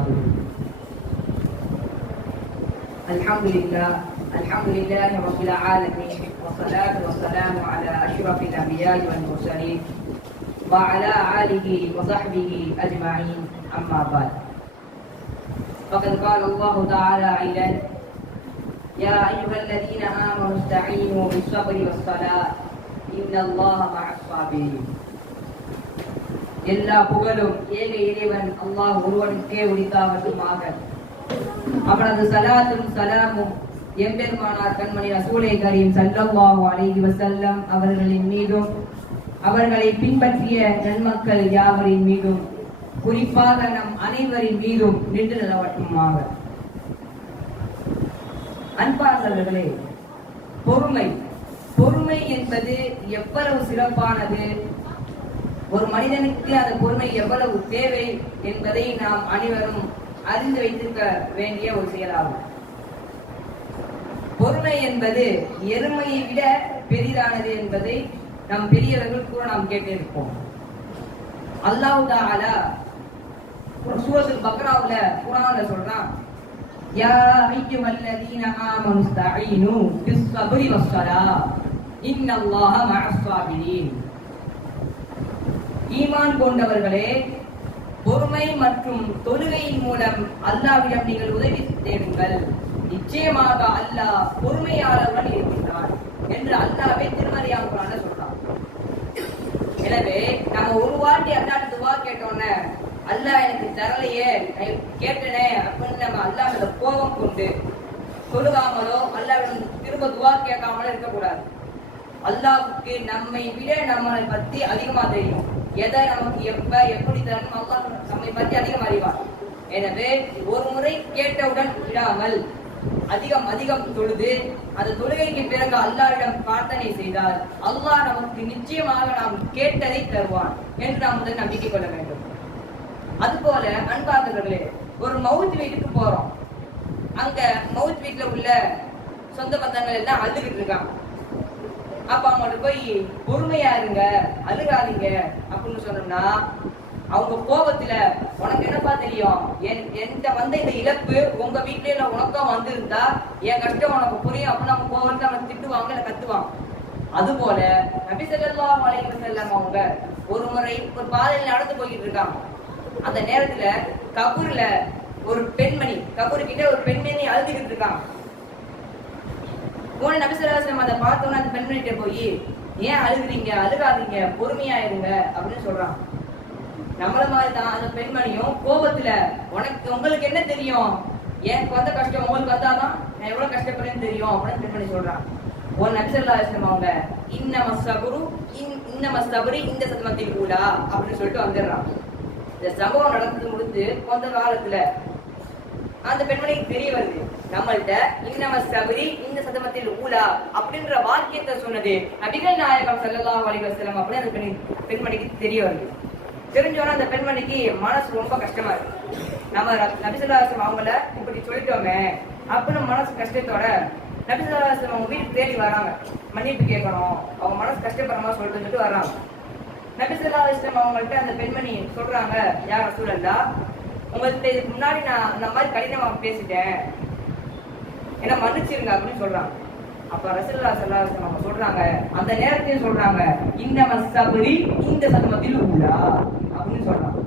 بعد. الحمد لله رب العالمين، والصلاة والسلام على أشرف الأنبياء والمرسلين وعلى آله وصحبه أجمعين، أما بعد. فقد قال الله تعالى أيضا: يا أيها الذين آمنوا استعينوا بالصبر والصلاة إن الله مع الصابرين. எல்லா புகழும் ஏக இறைவன் அல்லாஹ் ஒருவனுக்கே உரித்தாவதுமாக. அவனது சலாத்தும் சலாமும் எம்பெருமானார் கண்மணி ரசூலை கரீம் ஸல்லல்லாஹு அலைஹி வஸல்லம் அவர்களின் மீதும் அவர்களை பின்பற்றிய நன்மக்கள் யாவரின் மீதும் குறிப்பாக நம் அனைவரின் மீதும் நின்று நிலவட்டுமாக. அன்பார்ந்தவர்களே, பொறுமை என்பது எவ்வளவு சிறப்பானது, ஒரு மனிதனுக்கு அந்த பொறுமை எவ்வளவு தேவை என்பதை நாம் அனைவரும் அறிந்து வைத்திருக்க வேண்டிய ஒரு செயலாகும். பொறுமை என்பது எருமையை விட பெரிதானது என்பதை நம் பெரியவர்கள் கூட நாம் கேட்டிருப்போம். அல்லாஹ் தஆலா சூரத்துல் பக்ராவுல குர்ஆன்ல சொல்றான்: யா அய்யுஹல்லதீன ஆமனு ஸ்தஈனு பிஸ்ஸப்ரி வஸ்ஸலாஹ் இன்னல்லாஹ மஅஸ் ஸாபிரீன். ஈமான் கொண்டவர்களே, பொறுமை மற்றும் தொழுகையின் மூலம் அல்லாஹ்விடம் நீங்கள் உதவி தேடுங்கள், நிச்சயமாக அல்லாஹ் பொறுமையாளருடன் இருக்கின்றான் என்று அல்லாஹ்வே திருமறையாக குர்ஆன்ல சொல்றான். எனவே நம்ம ஒரு வாட்டி அல்லாஹ்ட்ட துஆ கேட்டோன்னே அல்லாஹ் எனக்கு தரலையே, கேட்டனே அப்படின்னு நம்ம அல்லாஹ்விட கோபம் கொண்டு தொழுகாமலோ அல்லாஹ்விடம் திரும்ப துஆ கேட்காமலோ இருக்கக்கூடாது. அல்லாஹ்வுக்கு நம்மை விட நம்மளை பத்தி அதிகமா தெரியும். எதை நமக்கு எப்ப எப்படி தரணும் அல்லாஹ் நம்மை பற்றி அதிகம் அறிவார். எனவே ஒரு முறை கேட்டவுடன் விடாமல் அதிகம் தொழுது அந்த தொழுகைக்கு பிறகு அல்லாஹ்விடம் பிரார்த்தனை செய்தால் அல்லாஹ் நமக்கு நிச்சயமாக நாம் கேட்டதை தருவான் என்று நாம் முதல் நம்பிக்கை கொள்ள வேண்டும். அதுபோல அன்பார்ந்தவர்களே, ஒரு மவுத் வீட்டுக்கு போறோம். அங்க மவுத் வீட்டுல உள்ள சொந்த பந்தங்கள் எல்லாம் அழுதுகிட்டு இருக்காங்க. அப்ப அவங்கள்ட்ட போய் பொறுமையா இருங்க, அழுகாதீங்க அப்படின்னு சொன்னோம்னா அவங்க கோபத்துல உனக்கு என்னப்பா தெரியும், என்கிட்ட வந்த இந்த இழப்பு உங்க வீட்டுல உனக்கும் வந்திருந்தா என் கஷ்டம் உனக்கு புரியும் அப்படின்னு அவங்க கோபத்துல அவன் திட்டுவாங்க, இல்ல கத்துவாங்க. அது போல நபி ஸல்லல்லாஹு அலைஹி வஸல்லம் அவங்க ஒரு முறை ஒரு பாதையில நடந்து போய்கிட்டு இருக்காங்க. அந்த நேரத்துல கபூர்ல ஒரு பெண்மணி, கபூர் கிட்ட ஒரு பெண்மணி அழுதுகிட்டு இருக்காங்க. நபி ஸல்லல்லாஹு அலைஹி வஸல்லம் அதை பார்த்தோன்னா அந்த பெண்மணிட்ட போய் ஏன் அழுகுறீங்க, அழுகாதீங்க, பொறுமையா இருங்க அப்படின்னு சொல்றாங்க. நம்மள மாதிரி தான் அந்த பெண்மணியும் கோபத்துல உங்களுக்கு என்ன தெரியும், எனக்கு வந்த கஷ்டம் உங்களுக்கு வந்தாதான் நான் எவ்வளவு கஷ்டப்படுறேன்னு தெரியும் அப்படின்னு பெண்மணி சொல்றாங்க. ஒரு நபி ஸல்லல்லாஹு அலைஹி வஸல்லம் அவங்க இன்னமஸ் சபரி இந்த சதமத்தில் ஊலா அப்படின்னு சொல்லிட்டு வந்துடுறாங்க. இந்த சம்பவம் நடந்து முடிந்து கொஞ்ச காலத்துல அந்த பெண்மணிக்கு தெரிய வருது, நம்மள்ட்ட இன்னமஸ் சபரி இந்த சதமத்தில் ஊலா அப்படின்ற வாக்கியத்தை சொன்னது நபிகள் நாயகம் ஸல்லல்லாஹு அலைஹி வஸல்லம் அப்படின்னு அந்த பெண்மணிக்கு தெரிய வருது. தெரிஞ்சோன்னா அந்த பெண்மணிக்கு மனசு ரொம்ப கஷ்டமா இருக்கு. நம்ம நபி ஸல்லல்லாஹு அலைஹி வஸல்லம் அவங்கள இப்படி சொல்லிட்டோமே அப்படின்னு மனசு கஷ்டத்தோட நபி ஸல்லல்லாஹு அலைஹி வஸல்லம் அவங்க வீட்டுக்கு தேடி வராங்க. மன்னிப்பு கேட்கணும், அவங்க மனசு கஷ்டப்படுற மாதிரி சொல்லிட்டு வர்றாங்க. நபி ஸல்லல்லாஹு அலைஹி வஸல்லம் அவங்கள்ட்ட அந்த பெண்மணி சொல்றாங்க, யா ரசூலல்லாஹ், உங்கள்கிட்ட இதுக்கு முன்னாடி நான் இந்த மாதிரி கடினமா பேசிட்டேன், என்ன மன்னிச்சிருங்க அப்படின்னு சொல்றாங்க. அப்ப ரசூலுல்லாஹி ஸல்லல்லாஹு அலைஹி வஸல்லம் சொல்றாங்க, அந்த நேரத்தையும் சொல்றாங்க, இன்னமஸ் சபரி இந்த சதமத்தில் ஊலா அப்படின்னு சொல்றாங்க.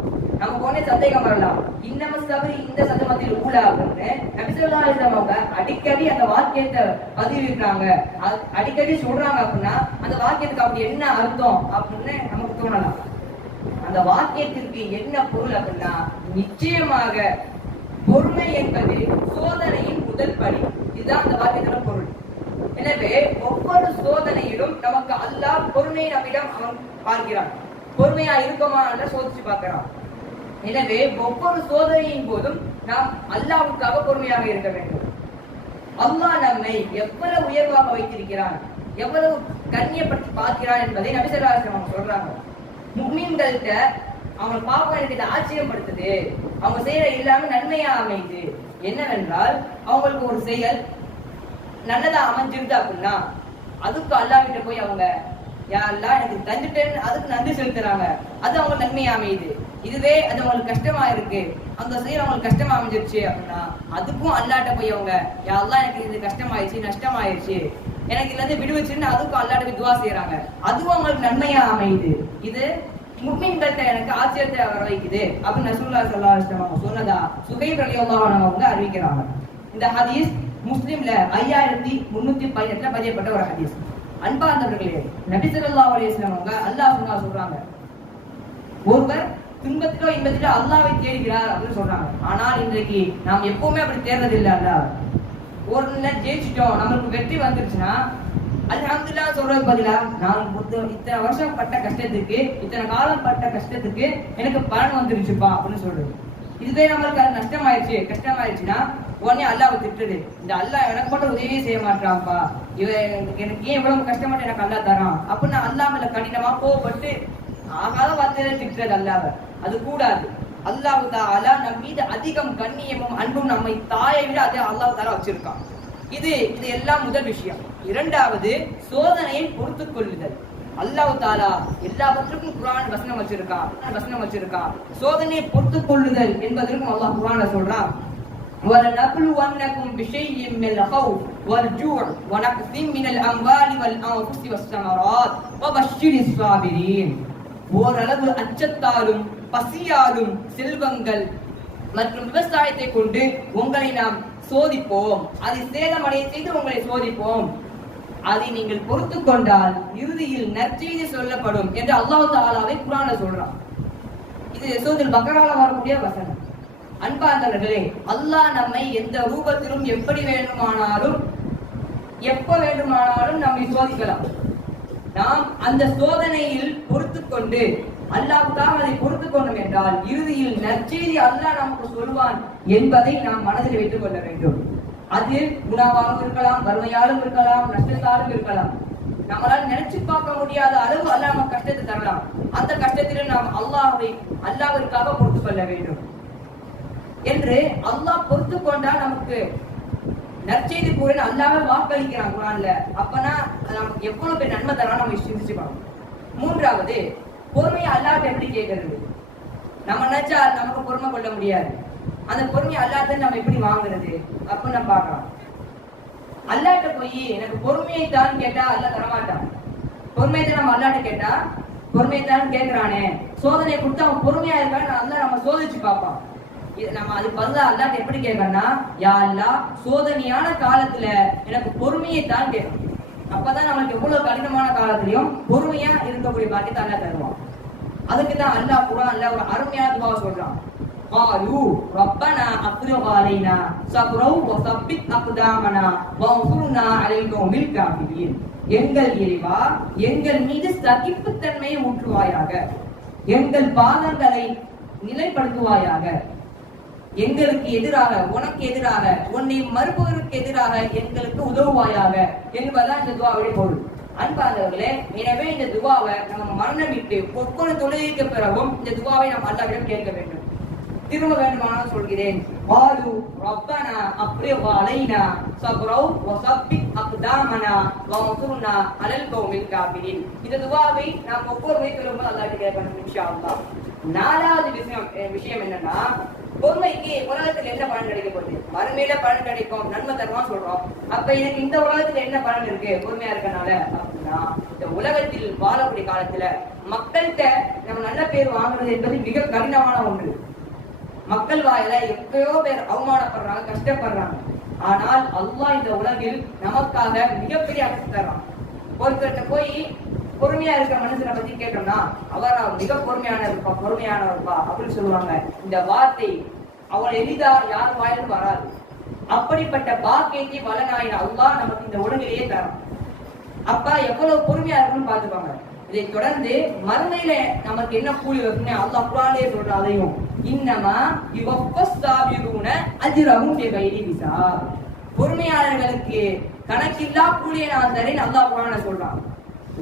நமக்கு ஒன்னே சந்தேகம் வரலாம், இன்னமஸ் சபரி இந்த சதமத்தில் ஊலா அப்படின்னு நபி ஸல்லல்லாஹு அலைஹி வஸல்லம் அவங்க அடிக்கடி அந்த வாக்கியத்தை பதிவிடுறாங்க, அடிக்கடி சொல்றாங்க. அப்படின்னா அந்த வாக்கியத்துக்கு அப்படி என்ன அர்த்தம் அப்படின்னு நமக்கு தோணலாம். அந்த வாக்கியத்திற்கு என்ன பொருள் அப்படின்னா, நிச்சயமாக பொறுமை என்பது சோதனையின் முதல் படி. இதுதான் அந்த வாக்கியத்தோட பொருள். எனவே ஒவ்வொரு சோதனையிலும் நமக்கு அல்லாஹ் பொறுமையை நம்மிடம் அவன் பார்க்கிறான். பொறுமையா இருக்கமா என்ற சோதிச்சு பார்க்கிறான். எனவே ஒவ்வொரு சோதனையின் போதும் நாம் அல்லாஹ்வுக்காக பொறுமையாக இருக்க வேண்டும். அல்லாஹ் நம்மை எவ்வளவு உயர்வாக வைத்திருக்கிறான், எவ்வளவு கண்ணியப்படுத்தி பார்க்கிறான் என்பதை நபி ஸல்லல்லாஹு அலைஹி வஸல்லம் சொல்றாங்க. முஃமின்கள்ட்ட அவங்க பாப்பா எனக்கு இதை ஆச்சரியப்படுத்துது, அவங்க செய்யற எல்லாமே நன்மையா அமையுது. என்னவென்றால் அவங்களுக்கு ஒரு செயல் நல்லதா அமைஞ்சிருது அப்படின்னா அதுக்கு அல்லாஹ்கிட்ட போய் அவங்க யா அல்லாஹ் எனக்கு தந்துட்டேன்னு அதுக்கு நன்றி செலுத்துறாங்க, அது அவங்க நன்மையா அமையுது. இதுவே அது அவங்களுக்கு கஷ்டமா இருக்கு, அந்த செயல் அவங்களுக்கு கஷ்டமா அமைஞ்சிருச்சு அப்படின்னா அதுக்கும் அல்லாட்ட போய் அவங்க யாரெல்லாம் எனக்கு இது கஷ்டமாயிடுச்சு நஷ்டமாயிடுச்சு எனக்கு இதுல இருந்து விடுவிச்சுன்னு அதுக்கும் அல்லாட்ட போய் துவா செய்யறாங்க, அதுவும் அவங்களுக்கு நன்மையா அமையுது. இது முஃமின்கள்ட்ட எனக்கு ஆச்சரியத்தை வர வைக்குது அப்படின்னு ரசூலுல்லாஹி ஸல்லல்லாஹு அலைஹி வஸல்லம் சொன்னதா சுகைப் ரலியல்லாஹு அன்ஹு அவங்க அறிவிக்கிறாங்க. இந்த ஹதீஸ் முஸ்லிம்ல 5318 பதியப்பட்ட ஒரு ஹதீஸ். அன்பார்ந்தவர்களே, நபி ஸல்லல்லாஹு அலைஹி வஸல்லம் அவங்க அல்லாஹ் சொல்றாங்க, ஒருவர் துன்பத்திலோ இன்பத்திலோ அல்லாஹ்வை தேடுகிறார் அப்படின்னு சொல்றாங்க. ஆனால் இன்றைக்கு நாம் எப்பவுமே அப்படி தேடுறது இல்லை. அல்லாஹ் ஒரு ஜெயிச்சிட்டோம், நம்மளுக்கு வெற்றி வந்துருச்சுன்னா அல்ஹம்துலில்லாஹ் சொல்றது பதிலா நான் இத்தனை வருஷம் பட்ட கஷ்டத்துக்கு இத்தனை காலம் பட்ட கஷ்டத்துக்கு எனக்கு பலன் வந்துருச்சுப்பா அப்படின்னு சொல்றது. இதுவே நம்மளுக்கு அது நஷ்டமாயிருச்சு கஷ்டமாயிருச்சுன்னா உடனே அல்லாஹ்வை திட்டுது, இந்த அல்லாஹ் எனக்கு மட்டும் உதவியே செய்ய மாட்டான்ப்பா, எனக்கு ஏன் இவ்வளவு கஷ்டப்பட்டு எனக்கு அல்லாஹ் தரான் அப்படின்னு அல்லாஹ் மேல கடினமா கோவப்பட்டு ஆகாத வார்த்தையில திட்டுறது அல்லாஹ். அது கூடாது. அல்லாஹ் தஆலா நம் மீது அதிகம் கண்ணியமும் அன்பும் நம்மை தாயை விட அதே அல்லாஹ் தஆலா வச்சிருக்கான். இது எல்லாம் முதல் விஷயம். இரண்டாவது, சோதனையை பொறுத்துக் கொள்ளுதல். அல்லாஹ் தஆலா எல்லாவற்றுக்கும் குர்ஆன் வசனம் வச்சிருக்கான். சோதனையை பொறுத்துக் கொள்ளுதல் என்பதற்கும் அல்லாஹ் குர்ஆன்ல சொல்றான், وَلَنَبْلُوَنَّكُمْ بِشَيْءٍ مِّنَ الْخَوْفِ وَالْجُوعِ وَنَقْصٍ مِّنَ الْأَمْوَالِ وَالْأَنفُسِ وَالثَّمَرَاتِ وَبَشِّرِ الصَّابِرِينَ. ஓரளவு அச்சத்தாலும் பசியாலும் செல்வங்கள் மற்றும் விவசாயத்தை கொண்டு உங்களை நாம் சோதிப்போம், அதை சேதமடைய செய்து உங்களை சோதிப்போம், அதை நீங்கள் பொறுத்து கொண்டால் இறுதியில் நற்செய்தி சொல்லப்படும் என்று அல்லாஹ் தஆலாவை குர்ஆன்ல சொல்றான். இது சூரத்துல் பக்ரால வரக்கூடிய வசனம். அன்பார்ந்தவர்களே, அல்லாஹ் நம்மை எந்த ரூபத்திலும் எப்படி வேண்டுமானாலும் எப்ப வேண்டுமானாலும் நம்மை சோதிக்கலாம். நாம் அந்த சோதனையில் பொறுத்து கொண்டு அல்லாஹ்வுக்காக அதை பொறுத்து கொண்டோம் என்றால் இறுதியில் நற்செய்தி அல்லாஹ் நமக்கு சொல்வான் என்பதை நாம் மனதில் வைத்துக் கொள்ள வேண்டும். அது குணாவாலும் இருக்கலாம், வறுமையாலும் இருக்கலாம், நஷ்டத்தாலும் இருக்கலாம். நம்மளால் நினைச்சு பார்க்க முடியாத அளவு அல்லாஹ் நமக்கு கஷ்டத்தை தரலாம். அந்த கஷ்டத்திலும் நாம் அல்லாஹ்விற்காக பொறுத்துக் கொள்ள வேண்டும் என்று அல்லாஹ் பொறுத்து கொண்டால் நமக்கு நற்செய்தி கூறின அல்லாஹ்வே வாக்களிக்கிறான் குர்ஆன்ல. அப்பனா நமக்கு எவ்வளவு பேர் நன்மை தரணும் நம்ம சிந்திச்சு பார்க்கணும். மூன்றாவது, பொறுமையை அல்லாஹ்ட்ட எப்படி கேட்கறது? நம்ம நினைச்சா நமக்கு பொறுமை கொள்ள முடியாது. அந்த பொறுமையை அல்லாஹ்ட்ட நம்ம எப்படி வாங்குறது அப்படின்னு நம்ம பார்க்கலாம். அல்லாஹ்ட்ட போய் எனக்கு பொறுமையை தான் கேட்டா அல்லாஹ் தரமாட்டான். பொறுமையை தான் நம்ம அல்லாஹ்ட்ட கேட்டா பொறுமையை தான் கேட்கிறானே, சோதனை கொடுத்து அவன் பொறுமையா இருக்கான்னு அல்லாஹ் நம்ம சோதிச்சு பார்ப்பான். நம்ம அதுக்கு பதிலா அல்லாஹ்ட்ட எப்படி கேட்கறோம்னா, யா அல்லாஹ் சோதனையான காலத்துல எனக்கு பொறுமையை தான் கேட்கணும். அப்பதான் நமக்கு எவ்வளவு கடினமான காலத்திலையும் பொறுமையா இருக்கக்கூடிய பாக்கியத்தை அல்லாஹ் தருவான். அதுக்கு தான் அல்லாஹ் குர்ஆன்ல ஒரு அருமையான துஆ சொல்றான். قالوا ربنا افرغ علينا صبرا وثبت اقدامنا وانصرنا على القوم الكافرين. எங்கள் இறைவா, எங்கள் மீது சகிப்புத்தன்மையை ஊற்றுவாயாக, எங்கள் பாதங்களை நிலைப்படுத்துவாயாக, எங்களுக்கு எதிராக உனக்கு எதிராக உன்னை மறுப்பவருக்கு எதிராக எங்களுக்கு உதவுவாயாக என்பதுதான் இந்த துஆவுடைய பொருள். அன்பார்ந்தவர்களே, எனவே இந்த துஆவை நம்ம மரணமிட்டு ஒவ்வொரு தொழுகைக்கு பிறகும் இந்த துஆவை நாம் அல்லாஹ்விடம் கேட்க வேண்டும். திரும்ப வேண்டுமானால் சொல்கிறேன், வாலு ரப்பனா அஃப்ரிக் அலைனா ஸப்ரா வஸப்பித் அக்தாமனா வன்சுர்னா அலல் கௌமில் காஃபிரின். இந்த துஆவை நாம் ஒவ்வொரு முறை சொல்லும்போது அல்லாஹ்விடம் கேட்கணும் இன்ஷா அல்லாஹ். நாலாவது விஷயம் என்னன்னா, பொறுமைக்கு உலகத்துல என்ன பலன் கிடைக்க போகுது? மறுமையில பலன் கிடைக்கும், நன்மை தருவான் சொல்றோம். அப்ப எனக்கு இந்த உலகத்துல என்ன பலன் இருக்கு பொறுமையா இருக்கனால அப்படின்னா, இந்த உலகத்தில் வாழக்கூடிய காலத்துல மக்கள்கிட்ட நம்ம நல்ல பேர் வாங்குறது என்பது மிக கடினமான ஒன்று. மக்கள் வாயில எப்பயோ பேர் அவமானப்படுறாங்க, கஷ்டப்படுறாங்க. ஆனால் அல்லாஹ் இந்த உலகில் நமக்காக மிகப்பெரிய அர்த்தம் தர்றான். ஒருத்தர்கிட்ட போய் பொறுமையா இருக்கிற மனுஷனை பத்தி கேட்டோம்னா, அவர் மிக பொறுமையானவர்ப்பா அப்படின்னு சொல்லுவாங்க. இந்த வார்த்தை அவள் எளிதா யார் வாயிலும் வராது. அப்படிப்பட்ட பாக்கியத்தை வளனாயின் அல்லாஹ் நமக்கு இந்த உலகிலேயே தரான். அப்ப எவ்வளவு பொறுமையா இருக்குன்னு பாத்துப்பாங்க. இதை தொடர்ந்து மறுமையில நமக்கு என்ன கூலி வரும்னு அல்லாஹ் குர்ஆனிலே சொல்றான். அதையும் இன்னமா யுவஃபஸ்ஸாபிரூன அஜ்ரஹும் பிகைரி ஹிசாப். பொறுமையாளர்களுக்கு கணக்கில்லா கூலியை நான் தரேன் அல்லாஹ் குர்ஆன்ல சொல்றான்.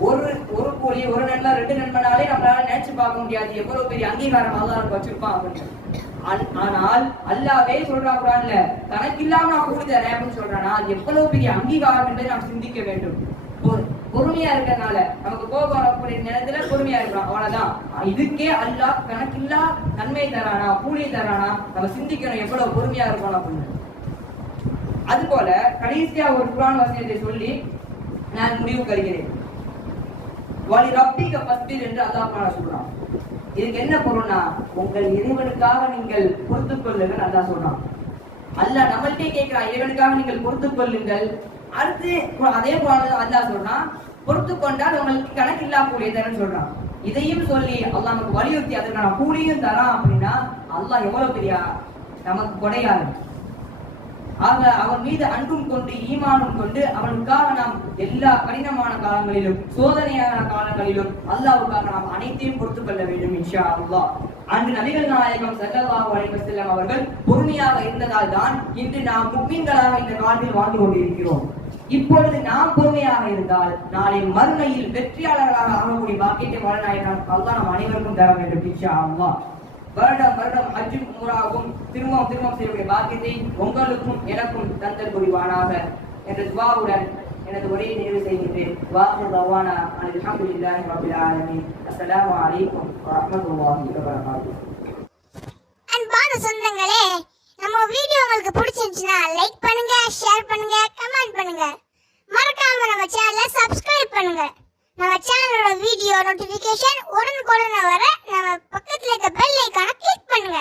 ஒரு கூலி, ஒரு நன்மை, ரெண்டு நன்மைனாலே நம்மளால நினைச்சு பார்க்க முடியாது எவ்வளவு பெரிய அங்கீகாரம் அல்லாஹ் வச்சிருப்பான் அப்படின்னு. ஆனால் அல்லாஹ்வே சொல்றான் குர்ஆன்ல, கணக்கில்லாம நான் கூலி தரேன் அப்படின்னு சொல்றானா அது எவ்வளவு பெரிய அங்கீகாரம் என்பதை நாம் சிந்திக்க வேண்டும். பொறுமையா இருக்கறனால நமக்கு கோபம் வரக்கூடிய நேரத்துல பொறுமையா இருக்கிறோம், அவ்வளவுதான். இதுக்கே அல்லாஹ் கணக்கில்லா நன்மை தரானா, கூலி தரானா, நம்ம சிந்திக்கணும் எவ்வளவு பொறுமையா இருக்கணும் அப்படின்னு. அது போல கடைசியா ஒரு குர்ஆன் வசனத்தை சொல்லி நான் முடிவு கருகிறேன். வலி ரப்பிக ஃபஸ்பிர் என்று அல்லாஹ் சொல்றான். இதுக்கு என்ன பொருள்னா, உங்கள் இறைவனுக்காக நீங்கள் பொறுத்துக் கொள்ளுங்கள் அல்லாஹ் சொல்றான். அல்லாஹ் நம்மள்ட்டே கேட்கிறான், இறைவனுக்காக நீங்கள் பொறுத்துக் கொள்ளுங்கள். அடுத்து அதே போல அல்லாஹ் சொல்றான், பொறுத்து கொண்டால் உங்களுக்கு கணக்கில்லா கூலியை தரேன்னு சொல்றான். இதையும் சொல்லி அல்லாஹ் நமக்கு வலியுறுத்தி அதற்கான கூலியும் தரான் அப்படின்னா அல்லாஹ் எவ்வளவு பெரிய நமக்கு கொடையாரு. ஆக அவன் மீது அன்பும் கொண்டு ஈமானும் கொண்டு அவனுக்காக நாம் எல்லா கடினமான காலங்களிலும் சோதனையான காலங்களிலும் அல்லாஹ்வுக்காக நாம் அனைத்தையும் பொறுத்துக் கொள்ள வேண்டும் இன்ஷா அல்லாஹ். அன்று நபிகள் நாயகம் ஸல்லல்லாஹு அலைஹி வஸல்லம் அவர்கள் பொறுமையாக இருந்ததால் தான் இன்று நாம் முஃமின்களாக இந்த நாட்டில் வாழ்ந்து கொண்டிருக்கிறோம். இப்பொழுது நாம் பொறுமையாக இருந்தால் நாளை மறுமையில் வெற்றியாளர்களாக ஆகக்கூடிய பாக்கியத்தை வளநாயகன் அல்லாஹ் நம் அனைவருக்கும் தர வேண்டும் இன்ஷா அல்லாஹ். வருடம் வருடம் ஹஜ்ஜும் உம்ராவும் திரும்பவும் செய்யக்கூடிய பாக்கியத்தை உங்களுக்கும் எனக்கும் தந்தல் புரிவானாக என்ற துஆவுடன் எனது உரையை நிறைவு செய்கின்றேன். வாஹிரு தஅவானா அல்ஹம்துலில்லாஹி ரப்பில் ஆலமீன். அஸ்ஸலாமு அலைக்கும் வரஹ்மத்துல்லாஹி வபரகாத்துஹு. அன்பான சொந்தங்களே, நம்ம வீடியோ உங்களுக்கு பிடிச்சிருந்துச்சுன்னா லைக் பண்ணுங்க, ஷேர் பண்ணுங்க, கமெண்ட் பண்ணுங்க. மறக்காம நம்ம சேனலை சப்ஸ்கிரைப் பண்ணுங்க. நம்ம சேனலோட வீடியோ நோட்டிபிகேஷன் உடனுக்குடன் வர நம்ம பக்கத்துல இருக்க பெல் ஐகானை கிளிக் பண்ணுங்க.